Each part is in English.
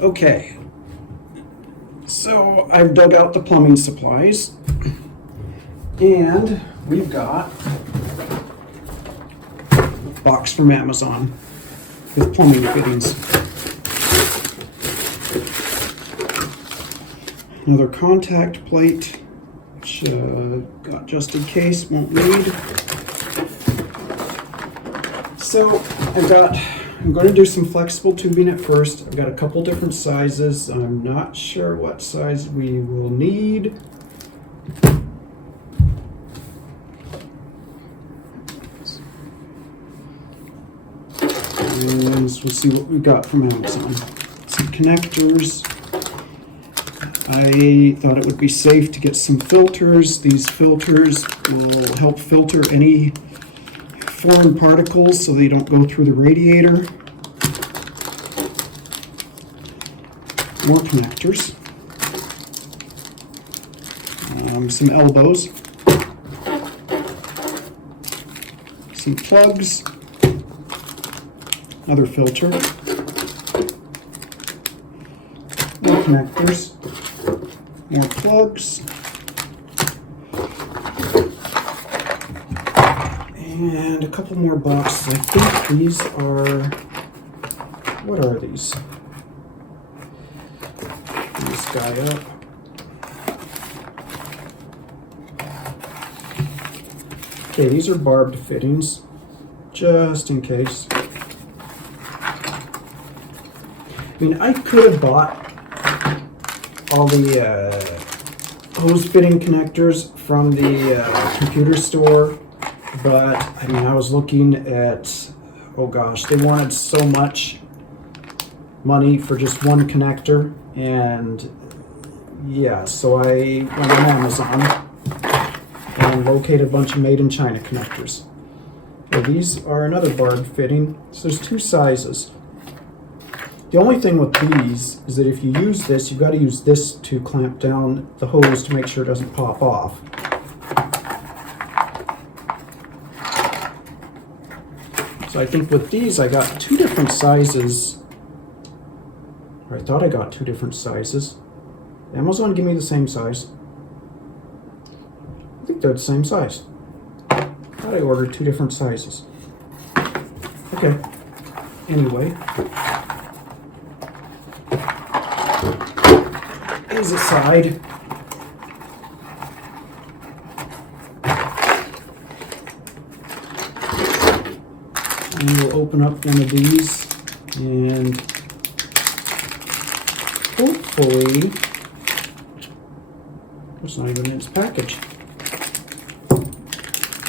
Okay, so I've dug out the plumbing supplies, and we've got a box from Amazon with plumbing fittings. Another contact plate, which got just in case, won't need. So I'm going to do some flexible tubing at first. I've got a couple different sizes. I'm not sure what size we will need. And so we'll see what we got from Amazon. Some connectors. I thought it would be safe to get some filters. These filters will help filter any foreign particles so they don't go through the radiator. More connectors. Some elbows. Some plugs. Another filter. More connectors. More plugs. And a couple more boxes. I think these are, what are these? This guy up. Okay, these are barbed fittings, just in case. I mean, I could have bought all the hose fitting connectors from the computer store, but I mean, I was looking at, oh gosh, they wanted so much money for just one connector, and yeah, so I went on Amazon and located a bunch of made in China connectors. Well, these are another barbed fitting, so there's two sizes. The only thing with these is that if you use this, you've got to use this to clamp down the hose to make sure it doesn't pop off. So I think with these I got two different sizes, or I thought I got two different sizes. Amazon gave me the same size. I think they're the same size. I thought I ordered two different sizes. Okay, anyway. These aside, and we'll open up one of these and hopefully it's not even in its package.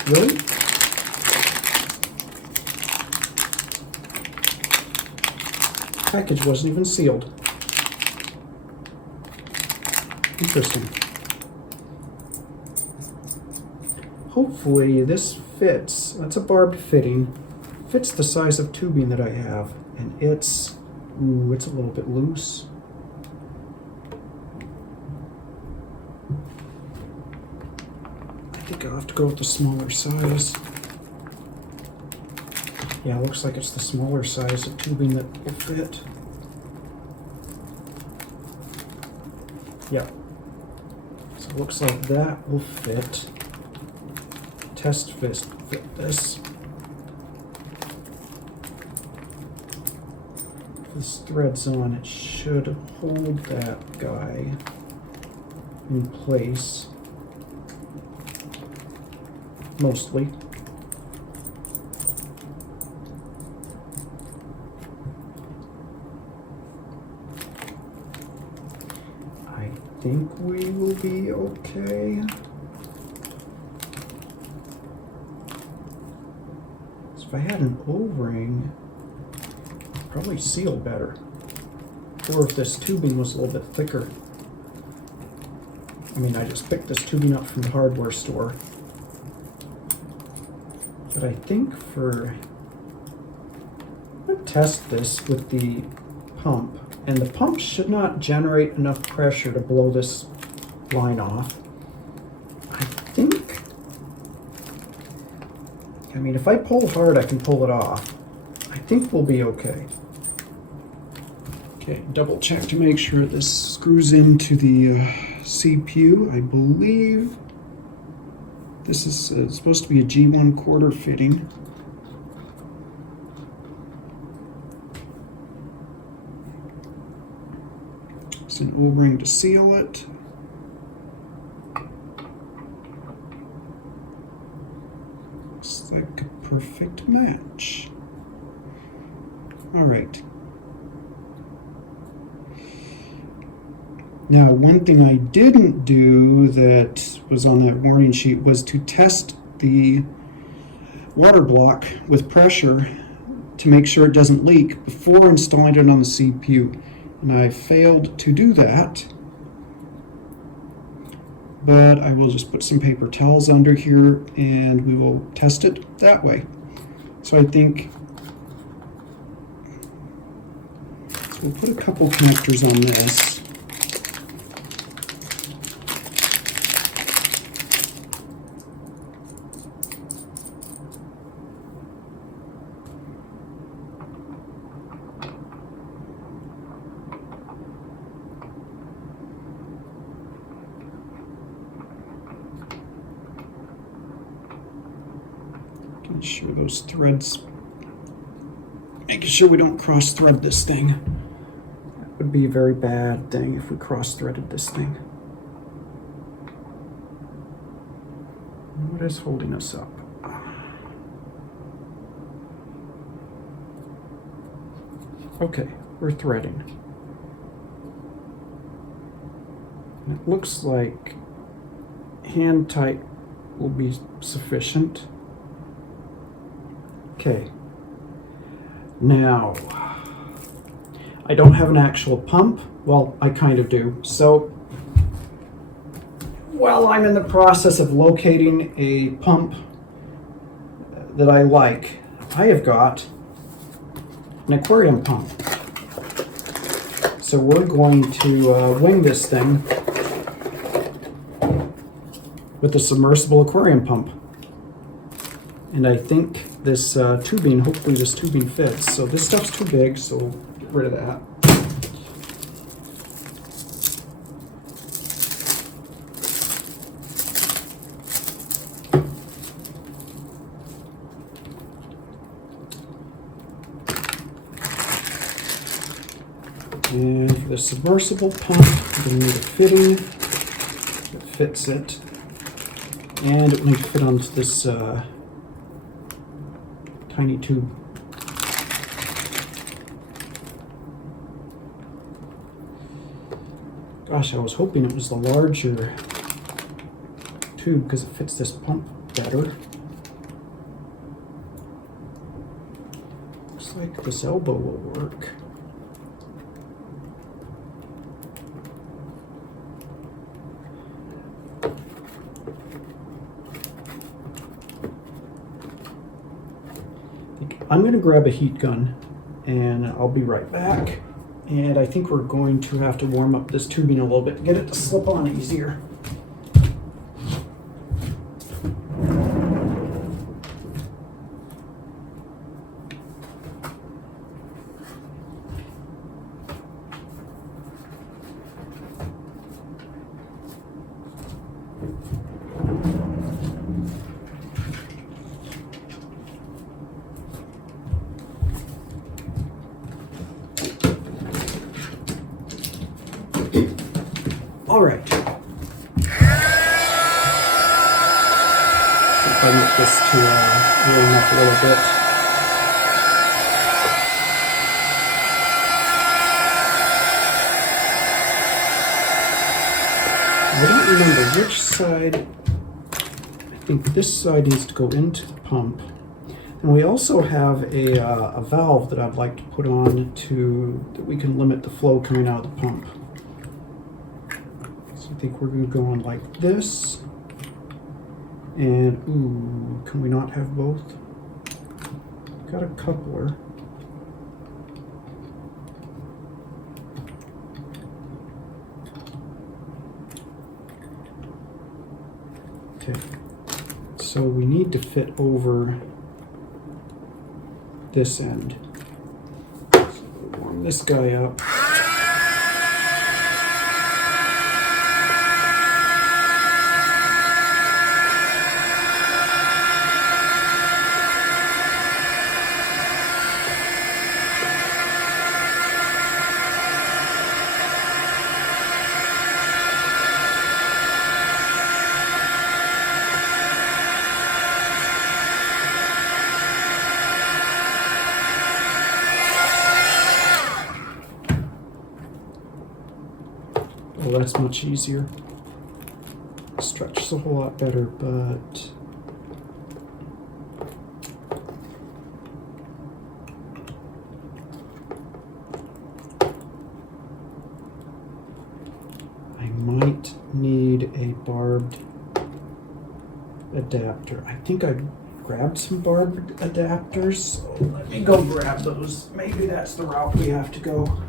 Really? Package wasn't even sealed. Interesting. Hopefully this fits. That's a barbed fitting. Fits the size of tubing that I have, and it's a little bit loose. I think I'll have to go with the smaller size. Yeah, it looks like it's the smaller size of tubing that will fit. Yep. So it looks like that will fit. Test fit this. If this thread's on, it should hold that guy in place. Mostly. I think we will be okay. So if I had an O-ring, it'd probably seal better. Or if this tubing was a little bit thicker. I mean, I just picked this tubing up from the hardware store. But I think I'm going to test this with the pump. And the pump should not generate enough pressure to blow this line off. I mean, if I pull hard, I can pull it off. I think we'll be okay. Okay, double check to make sure this screws into the CPU. I believe this is supposed to be a G1/4 fitting. It's an O-ring to seal it. Looks like a perfect match. All right. Now, one thing I didn't do that was on that warning sheet was to test the water block with pressure to make sure it doesn't leak before installing it on the CPU. And I failed to do that. But I will just put some paper towels under here and we will test it that way. So I think we'll put a couple connectors on this. Making sure those threads, making sure we don't cross thread this thing. That would be a very bad thing if we cross threaded this thing. What is holding us up? Okay, we're threading. And it looks like hand tight will be sufficient. Okay. Now, I don't have an actual pump. Well, I kind of do. So, while I'm in the process of locating a pump that I like, I have got an aquarium pump. So we're going to wing this thing with a submersible aquarium pump. And I think this tubing, hopefully this tubing fits. So this stuff's too big, so we'll get rid of that. And for the submersible pump, we're going to need a fitting that fits it. And it will need to fit onto this tiny tube. Gosh, I was hoping it was the larger tube because it fits this pump better. Looks like this elbow will work. I'm going to grab a heat gun and I'll be right back. And I think we're going to have to warm up this tubing a little bit to get it to slip on easier. All right. See if I can get this to warm up a little bit. I don't remember which side. I think this side needs to go into the pump. And we also have a valve that I'd like to put on that we can limit the flow coming out of the pump. I think we're going to go on like this. And, ooh, can we not have both? Got a coupler. Okay. So we need to fit over this end. So we'll warm this guy up. Well, that's much easier. Stretches a whole lot better, but I might need a barbed adapter. I think I grabbed some barbed adapters, so let me go grab those. Maybe that's the route we have to go.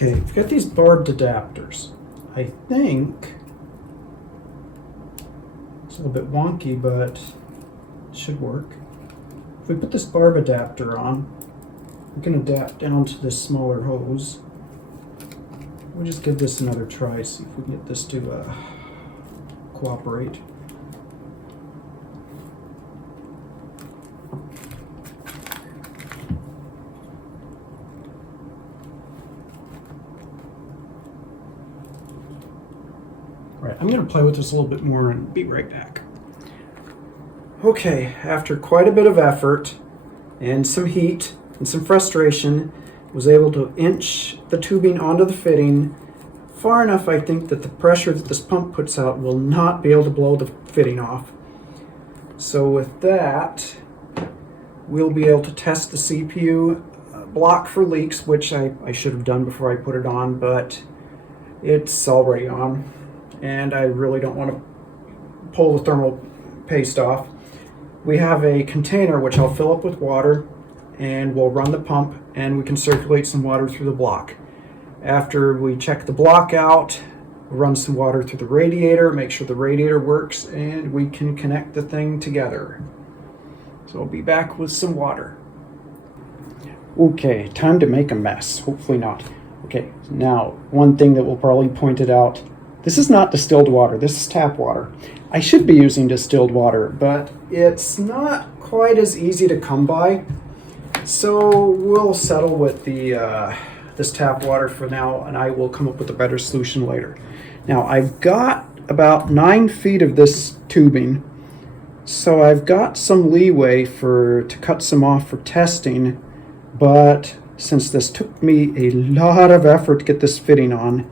Okay, we've got these barbed adapters. I think it's a little bit wonky, but it should work. If we put this barb adapter on, we can adapt down to this smaller hose. We'll just give this another try, see if we can get this to cooperate. Right, I'm going to play with this a little bit more and be right back. Okay, after quite a bit of effort and some heat and some frustration, was able to inch the tubing onto the fitting far enough, I think, that the pressure that this pump puts out will not be able to blow the fitting off. So with that, we'll be able to test the CPU block for leaks, which I should have done before I put it on, but it's already on. And I really don't want to pull the thermal paste off. We have a container which I'll fill up with water, and we'll run the pump, and we can circulate some water through the block. After we check the block out, we'll run some water through the radiator, make sure the radiator works, and we can connect the thing together. So I'll be back with some water. Okay, time to make a mess. Hopefully not. Okay, now one thing that will probably point it out. This is not distilled water, this is tap water. I should be using distilled water, but it's not quite as easy to come by. So we'll settle with this tap water for now, and I will come up with a better solution later. Now I've got about 9 feet of this tubing, so I've got some leeway to cut some off for testing, but since this took me a lot of effort to get this fitting on,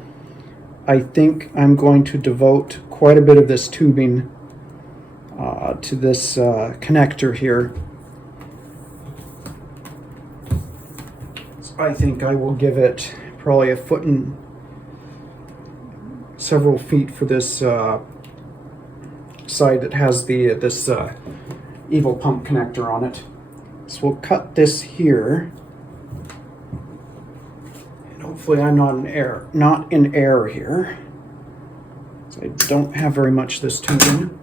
I think I'm going to devote quite a bit of this tubing to this connector here. So I think I will give it probably a foot and several feet for this side that has this evil pump connector on it. So we'll cut this here. Hopefully I'm not in error here. So I don't have very much this tubing.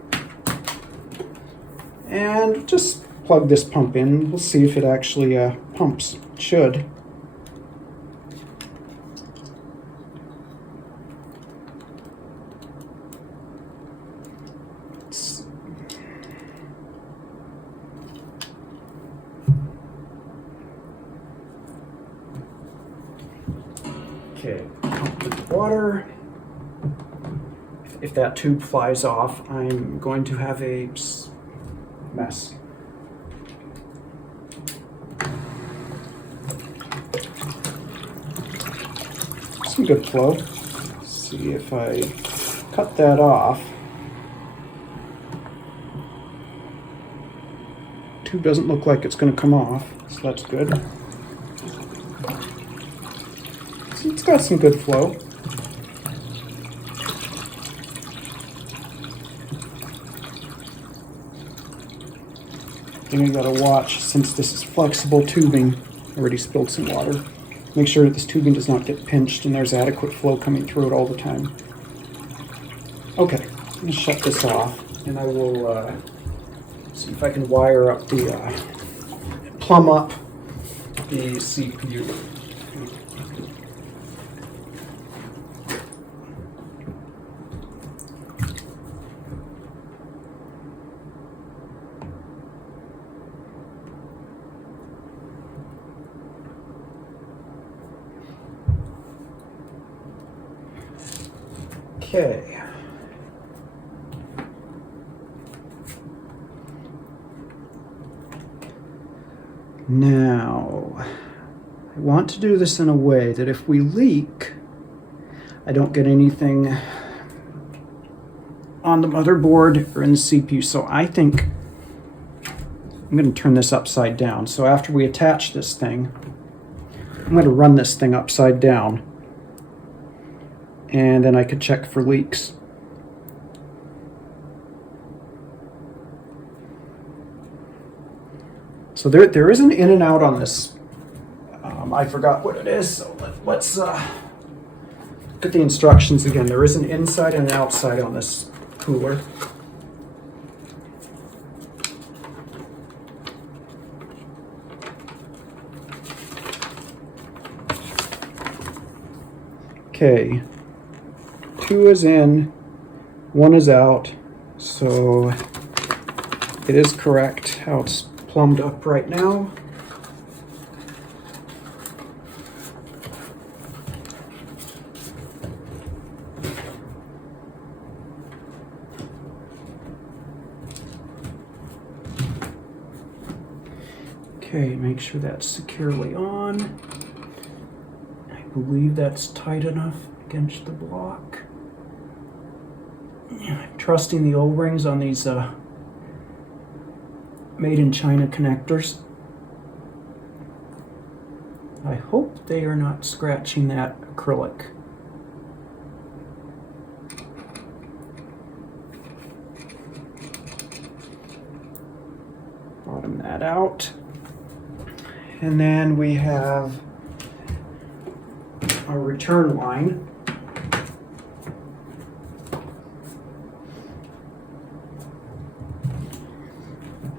And just plug this pump in. We'll see if it actually pumps. It should. Okay, pump with the water. If that tube flies off, I'm going to have a mess. Some good flow. Let's see if I cut that off. Tube doesn't look like it's going to come off, so that's good. It's got some good flow. Thing you gotta watch, since this is flexible tubing, I already spilled some water. Make sure that this tubing does not get pinched and there's adequate flow coming through it all the time. Okay, I'm gonna shut this off, and I will see if I can wire up plumb up the CPU. Okay. Now, I want to do this in a way that if we leak, I don't get anything on the motherboard or in the CPU. So I think I'm going to turn this upside down. So after we attach this thing, I'm going to run this thing upside down, and then I could check for leaks. So there is an in and out on this. I forgot what it is, so let's look at the instructions again. There is an inside and an outside on this cooler. Okay, 2 is in, 1 is out, so it is correct how it's plumbed up right now. Okay, make sure that's securely on. I believe that's tight enough against the block. I'm trusting the O-rings on these made in China connectors. I hope they are not scratching that acrylic. Bottom that out. And then we have our return line.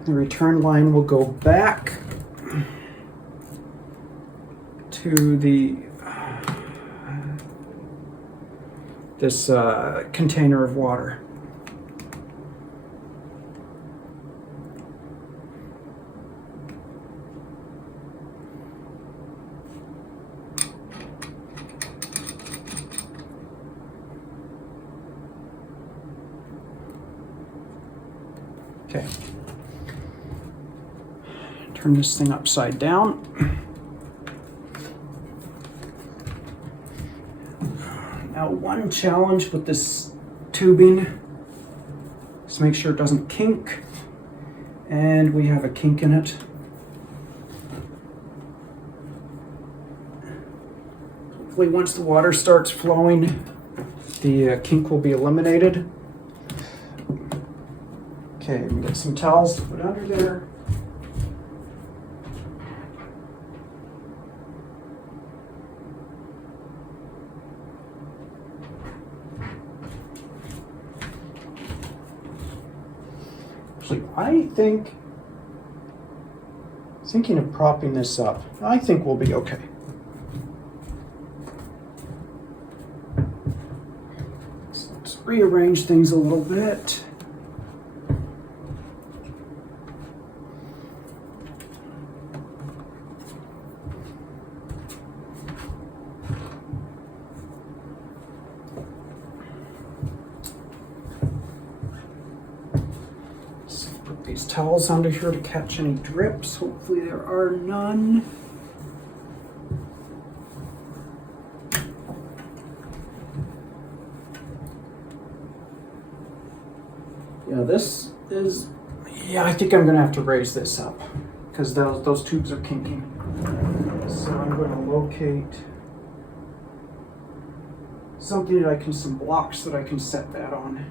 The return line will go back to this container of water. Okay. Turn this thing upside down. Now, one challenge with this tubing is make sure it doesn't kink, and we have a kink in it. Hopefully once the water starts flowing, the kink will be eliminated. Okay, we get some towels to put under there. I think, thinking of propping this up, I think we'll be okay. So let's rearrange things a little bit. These towels under here to catch any drips. Hopefully there are none. Yeah, this is, I think I'm gonna have to raise this up because those tubes are kinking. So I'm gonna locate something that some blocks that I can set that on.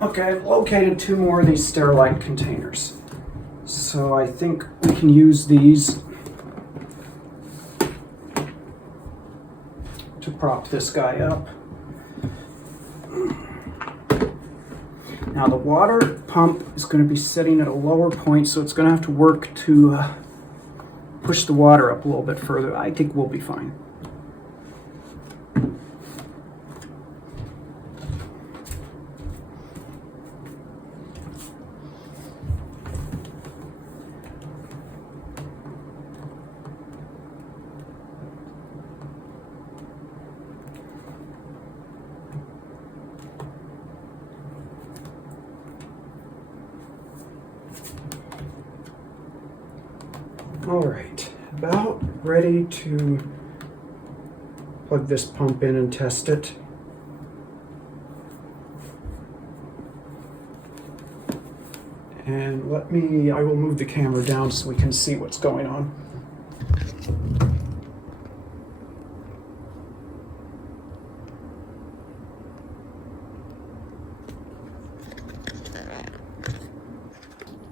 Okay, I've located 2 more of these Sterilite containers. So I think we can use these to prop this guy up. Now the water pump is going to be sitting at a lower point, so it's going to have to work to push the water up a little bit further. I think we'll be fine. All right, about ready to plug this pump in and test it. And I will move the camera down so we can see what's going on.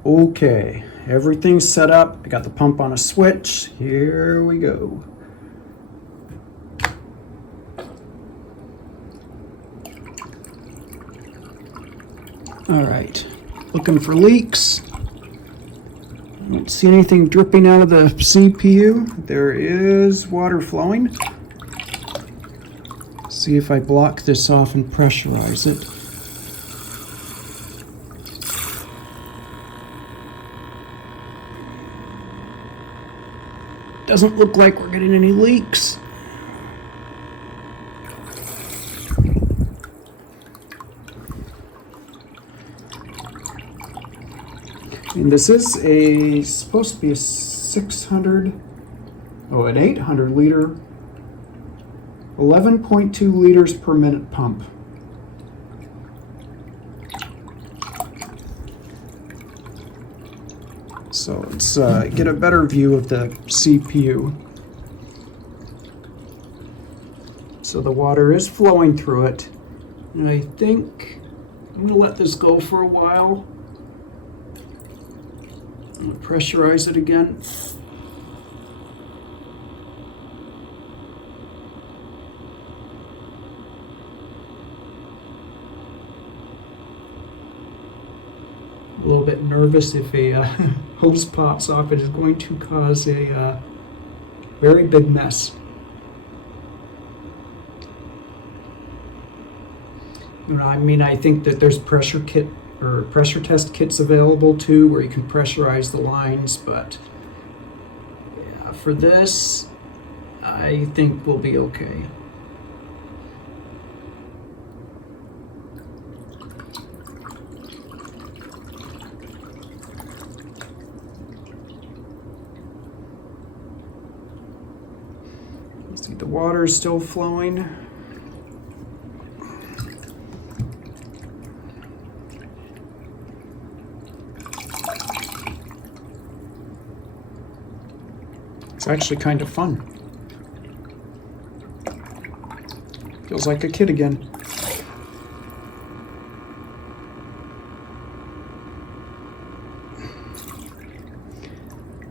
Okay, everything's set up. I got the pump on a switch. Here we go. All right, looking for leaks. I don't see anything dripping out of the CPU. There is water flowing. See if I block this off and pressurize it. Doesn't look like we're getting any leaks. And this is supposed to be a 800 liter, 11.2 liters per minute pump. So let's get a better view of the CPU. So the water is flowing through it. And I think I'm gonna let this go for a while. I'm gonna pressurize it again. A little bit nervous if a hose pops off. It is going to cause a very big mess. I mean, I think that there's pressure test kits available too, where you can pressurize the lines, but yeah, for this, I think we'll be okay. See, the water is still flowing. It's actually kind of fun. Feels like a kid again.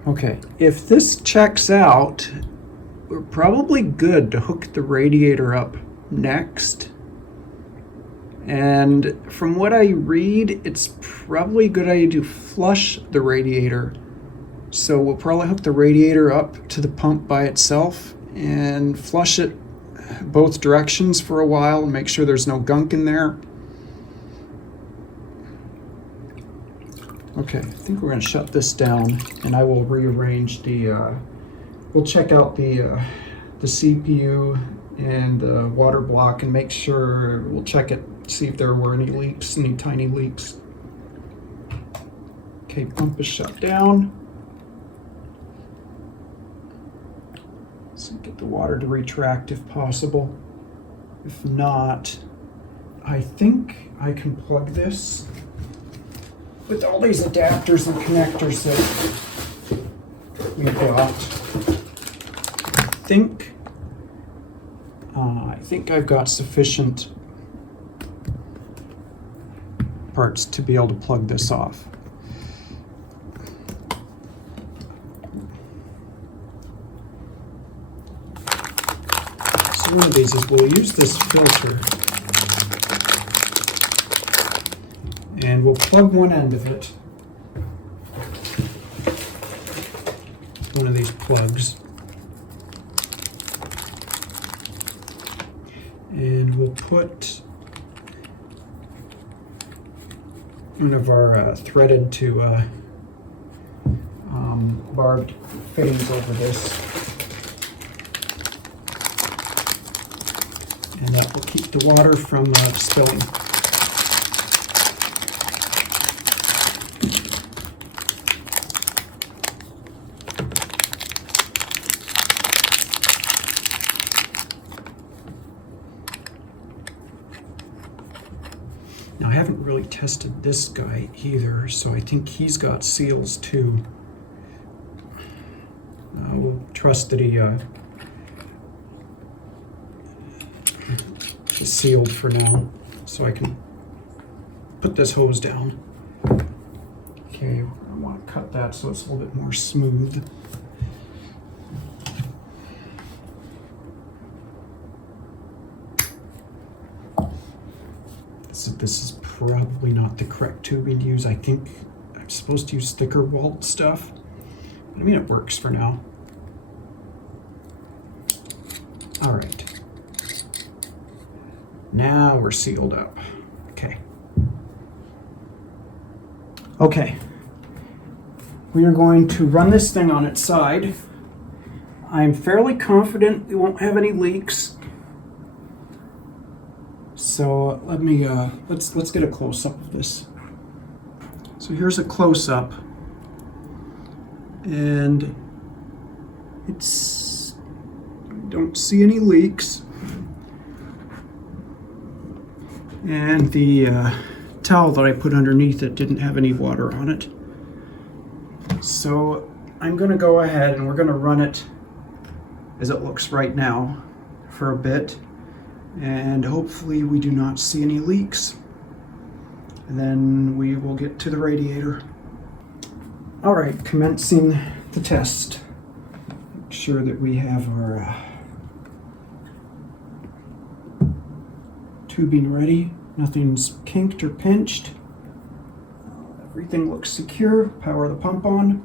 Okay, if this checks out, we're probably good to hook the radiator up next. And from what I read, it's probably a good idea to flush the radiator. So we'll probably hook the radiator up to the pump by itself and flush it both directions for a while and make sure there's no gunk in there. Okay, I think we're going to shut this down and I will rearrange we'll check out the CPU and the water block and make sure, we'll check it, see if there were any leaks, any tiny leaks. Okay, pump is shut down. So get the water to retract if possible. If not, I think I can plug this with all these adapters and connectors that we got. I think I've got sufficient parts to be able to plug this off. So one of these is we'll use this filter and we'll plug one end of it, one of these plugs, and we'll put one of our threaded to barbed fittings over this, and that will keep the water from spilling. Now I haven't really tested this guy either, so I think he's got seals too. We'll trust that he is sealed for now, so I can put this hose down. Okay, I want to cut that so it's a little bit more smooth. This is probably not the correct tubing to use. I think I'm supposed to use thicker walled stuff. I mean, it works for now. All right. Now we're sealed up. Okay. Okay. We are going to run this thing on its side. I'm fairly confident we won't have any leaks. So let me let's get a close-up of this. So here's a close-up, and I don't see any leaks, and the towel that I put underneath it didn't have any water on it. So I'm going to go ahead and we're going to run it as it looks right now for a bit. And hopefully we do not see any leaks. And then we will get to the radiator. All right, commencing the test. Make sure that we have our tubing ready. Nothing's kinked or pinched. Everything looks secure. Power the pump on.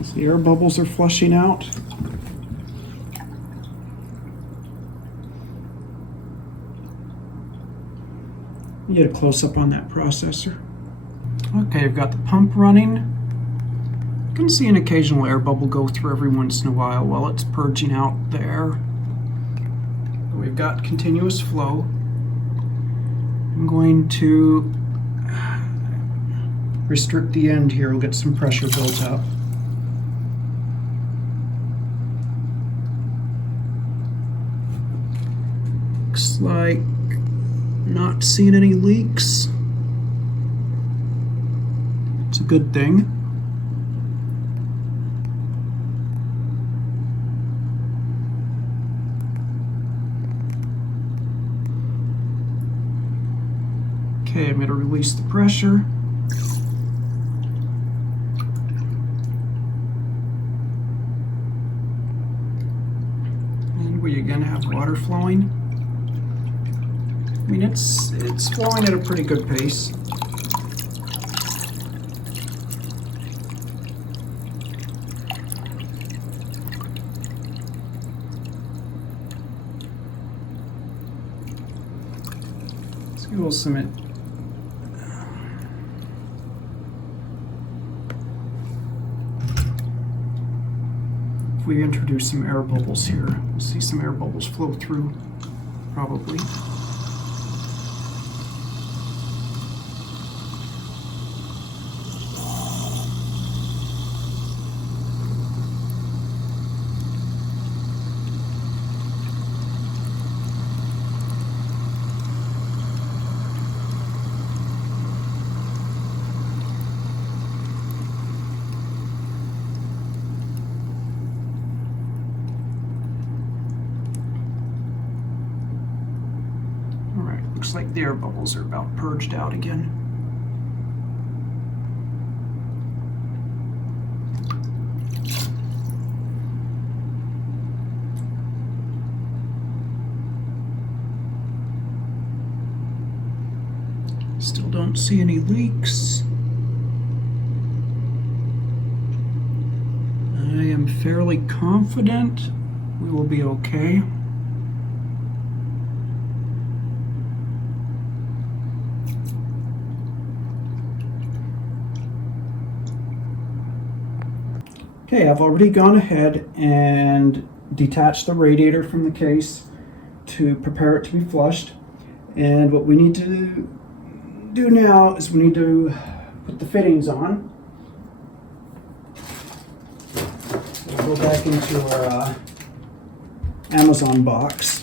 As the air bubbles are flushing out. You get a close-up on that processor. Okay, I've got the pump running. You can see an occasional air bubble go through every once in a while it's purging out the air. We've got continuous flow. I'm going to restrict the end here. We'll get some pressure built up. Looks like not seeing any leaks. It's a good thing. Okay, I'm going to release the pressure. And we again have water flowing. I mean, it's flowing at a pretty good pace. Let's give a little cement. If we introduce some air bubbles here, we'll see some air bubbles flow through, probably. looks like the air bubbles are about purged out again. Still don't see any leaks. I am fairly confident we will be okay. Okay, I've already gone ahead and detached the radiator from the case to prepare it to be flushed. And what we need to do now is we need to put the fittings on. We'll go back into our Amazon box.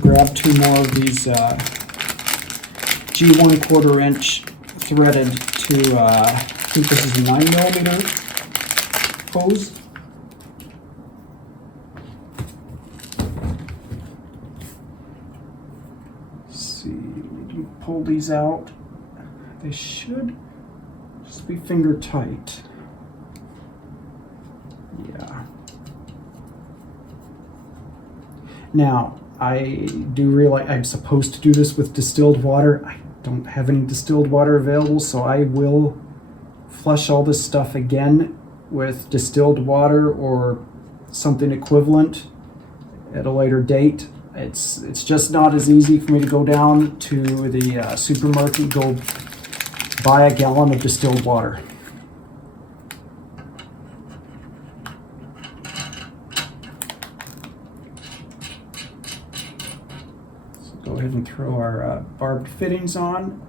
Grab 2 more of these G1/4 inch threaded to, I think this is a 9mm hose. Let's see, we can pull these out. They should just be finger tight. Yeah. Now, I do realize I'm supposed to do this with distilled water. I don't have any distilled water available, so I will flush all this stuff again with distilled water or something equivalent at a later date. It's just not as easy for me to go down to the supermarket and go buy a gallon of distilled water. So go ahead and throw our barbed fittings on.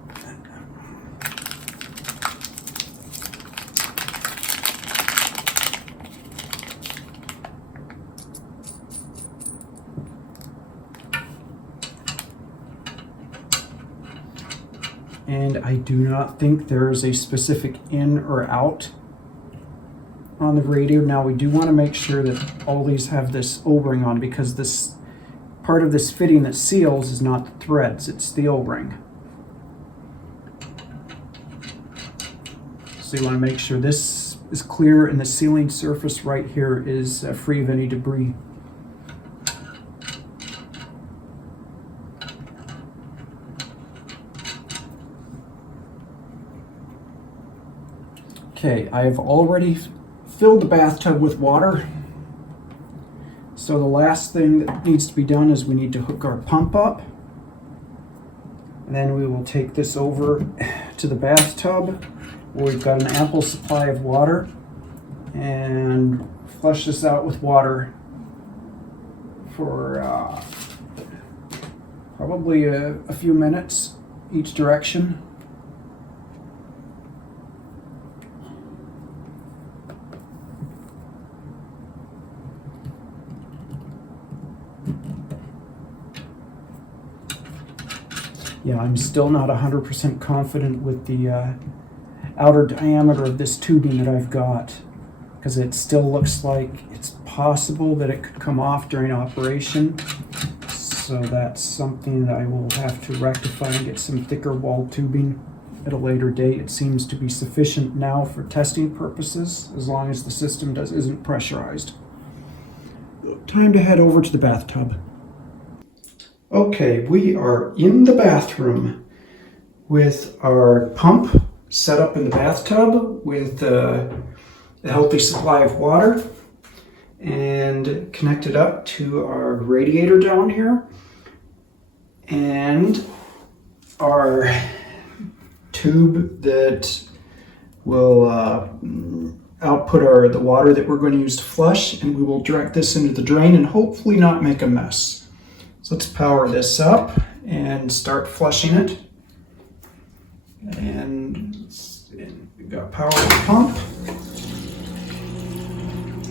And I do not think there is a specific in or out on the radiator. Now we do want to make sure that all these have this O-ring on, because this part of this fitting that seals is not the threads, it's the O-ring. So you want to make sure this is clear and the sealing surface right here is free of any debris. Okay, I have already filled the bathtub with water. So the last thing that needs to be done is we need to hook our pump up. And then we will take this over to the bathtub where we've got an ample supply of water and flush this out with water for probably a few minutes each direction. Yeah, I'm still not 100% confident with the outer diameter of this tubing that I've got, because it still looks like it's possible that it could come off during operation. So that's something that I will have to rectify and get some thicker wall tubing at a later date. It seems to be sufficient now for testing purposes, as long as the system isn't pressurized. Time to head over to the bathtub. Okay, we are in the bathroom with our pump set up in the bathtub with a healthy supply of water and connected up to our radiator down here, and our tube that will output the water that we're going to use to flush, and we will direct this into the drain and hopefully not make a mess. So let's power this up and start flushing it. And we've got power to the pump.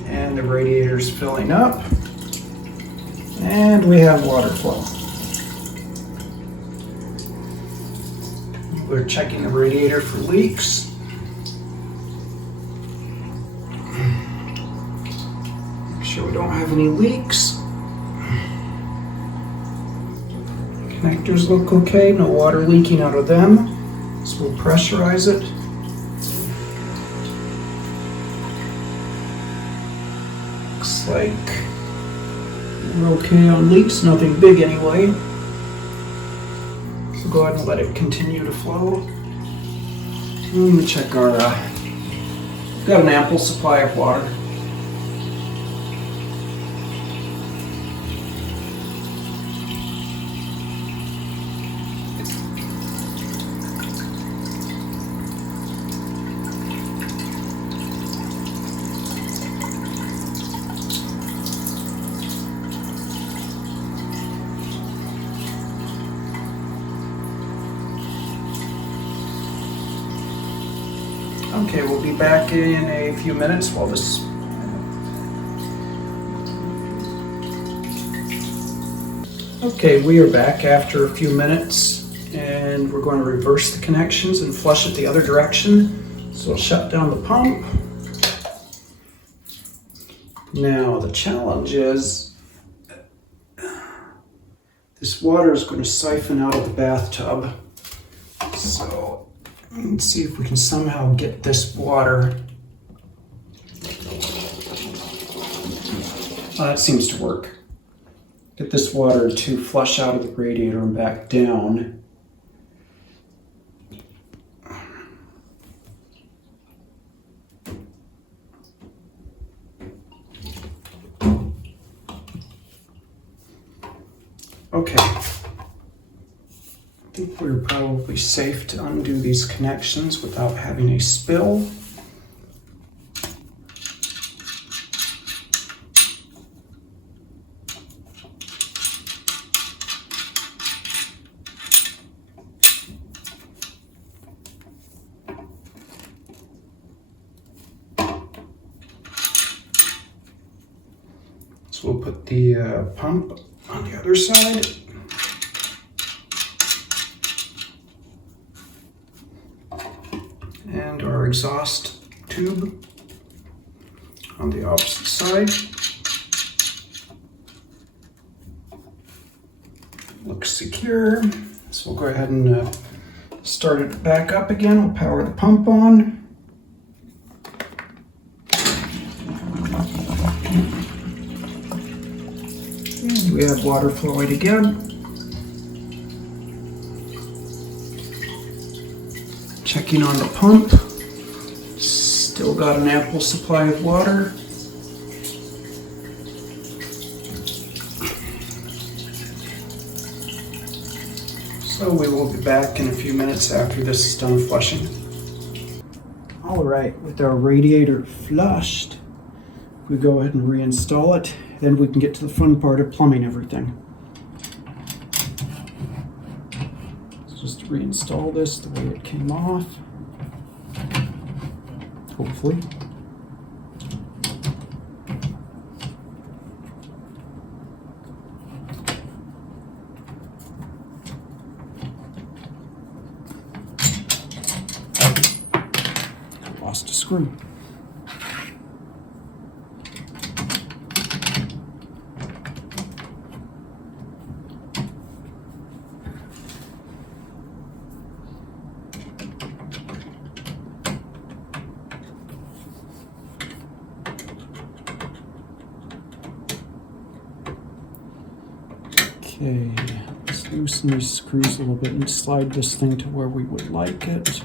And the radiator's filling up. And we have water flow. We're checking the radiator for leaks. Make sure we don't have any leaks. Connectors look okay, no water leaking out of them. So we'll pressurize it. Looks like we're okay on leaks, nothing big anyway. So go ahead and let it continue to flow. And we check our, got an ample supply of water. Okay, we'll be back in a few minutes while this... Okay, we are back after a few minutes, and we're going to reverse the connections and flush it the other direction. So I'll shut down the pump. Now the challenge is this water is going to siphon out of the bathtub. So let's see if we can somehow get this water. That seems to work. Get this water to flush out of the radiator and back down. Okay. I think we're probably safe to undo these connections without having a spill. So we'll put the pump on the other side. And our exhaust tube on the opposite side. Looks secure. So we'll go ahead and start it back up again. We'll power the pump on. And we have water flowing again. Checking on the pump, still got an ample supply of water. So we will be back in a few minutes after this is done flushing. All right, with our radiator flushed, we go ahead and reinstall it, then we can get to the fun part of plumbing everything. Just reinstall this the way it came off, hopefully. Lost a screw. Okay, let's loosen these screws a little bit and slide this thing to where we would like it.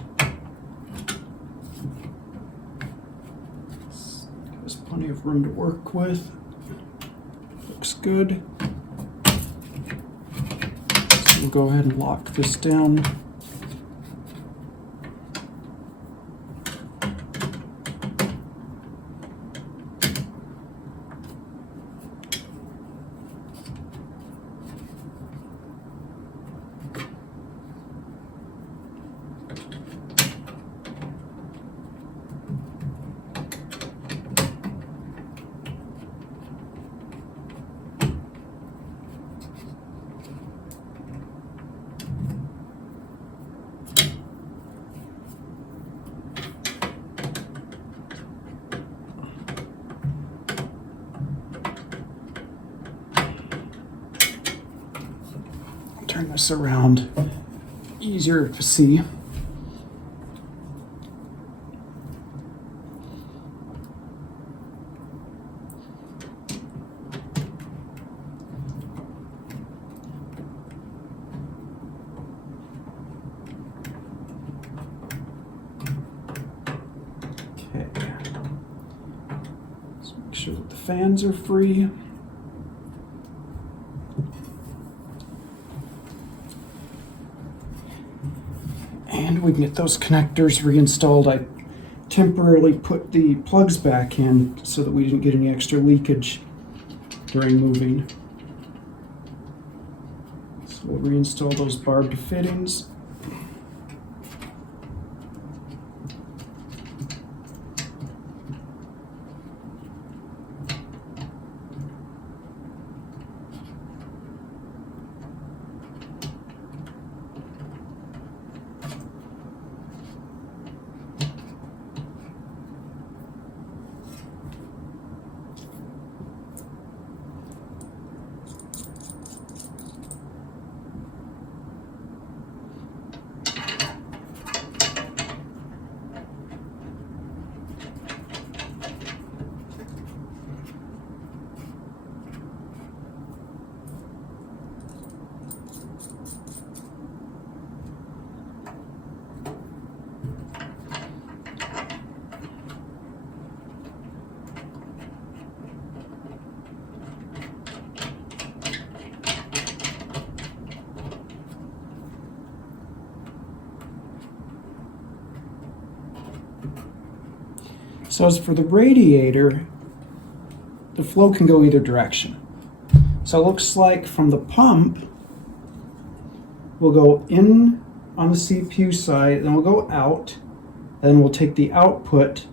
There's plenty of room to work with. Looks good. So we'll go ahead and lock this down. this around, easier to see. Make sure that the fans are free. And we can get those connectors reinstalled. I temporarily put the plugs back in so that we didn't get any extra leakage during moving. So we'll reinstall those barbed fittings. So as for the radiator, the flow can go either direction. So it looks like from the pump, we'll go in on the CPU side, then we'll go out, then we'll take the output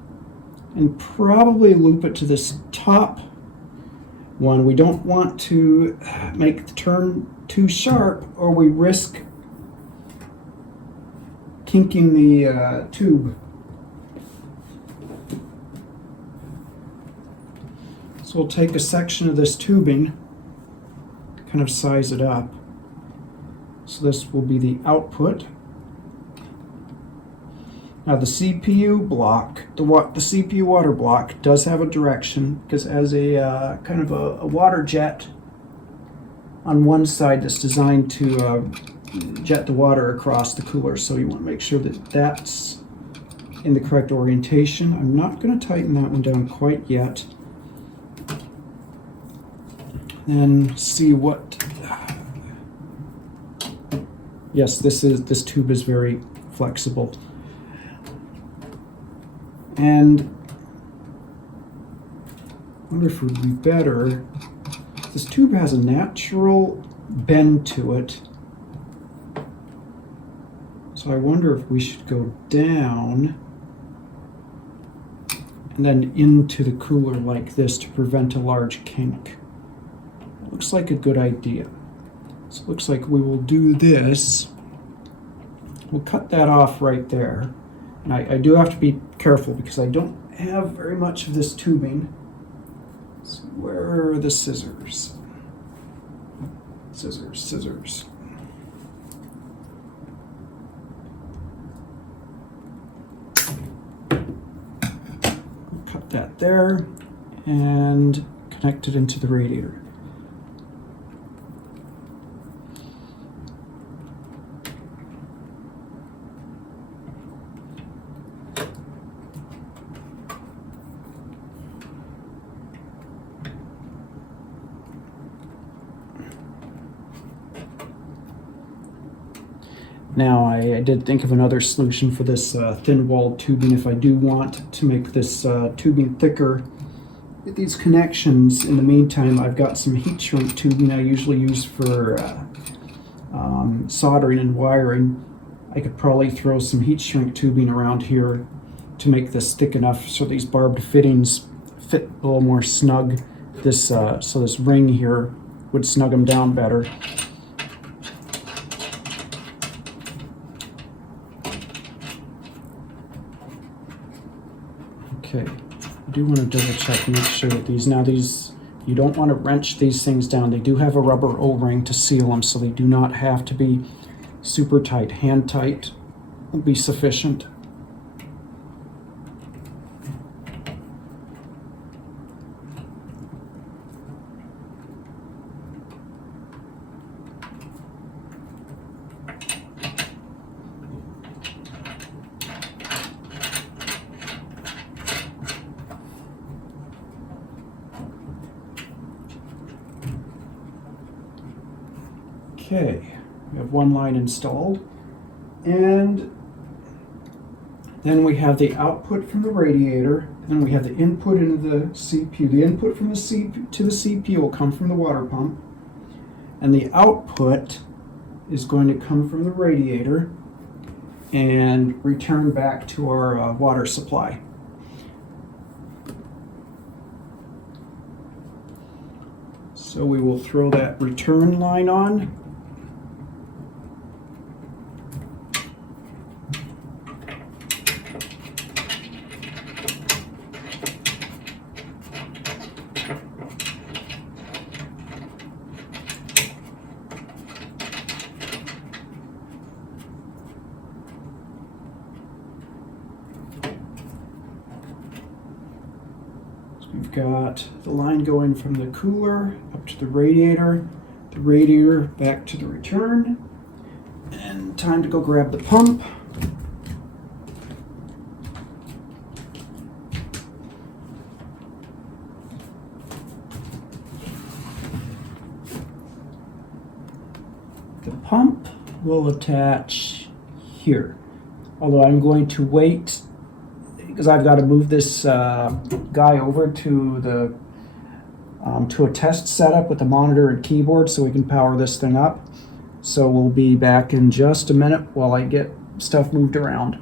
and probably loop it to this top one. We don't want to make the turn too sharp or we risk kinking the tube. So we'll take a section of this tubing, kind of size it up. So this will be the output. Now the CPU block, the CPU water block does have a direction because it has a kind of a water jet on one side that's designed to jet the water across the cooler. So you want to make sure that that's in the correct orientation. I'm not going to tighten that one down quite yet. And see what. Yes, this tube is very flexible. And I wonder if it would be better. This tube has a natural bend to it. So I wonder if we should go down and then into the cooler like this to prevent a large kink. Looks like a good idea. So it looks like we will do this. We'll cut that off right there. And I do have to be careful because I don't have very much of this tubing. So where are the scissors? Scissors, scissors. Cut that there and connect it into the radiator. Now, I did think of another solution for this thin-walled tubing if I do want to make this tubing thicker. With these connections, in the meantime, I've got some heat shrink tubing I usually use for soldering and wiring. I could probably throw some heat shrink tubing around here to make this thick enough so these barbed fittings fit a little more snug. So this ring here would snug them down better. Okay, I do want to double check and make sure that these You don't want to wrench these things down. They do have a rubber O-ring to seal them, so they do not have to be super tight. Hand tight will be sufficient. Okay, we have one line installed, and then we have the output from the radiator, and we have the input into the CPU. The input from the CPU to the CPU will come from the water pump, and the output is going to come from the radiator and return back to our water supply. So we will throw that return line on. We've got the line going from the cooler up to the radiator back to the return, and time to go grab the pump. The pump will attach here, although I'm going to wait because I've got to move this guy over to the to a test setup with the monitor and keyboard so we can power this thing up. So we'll be back in just a minute while I get stuff moved around.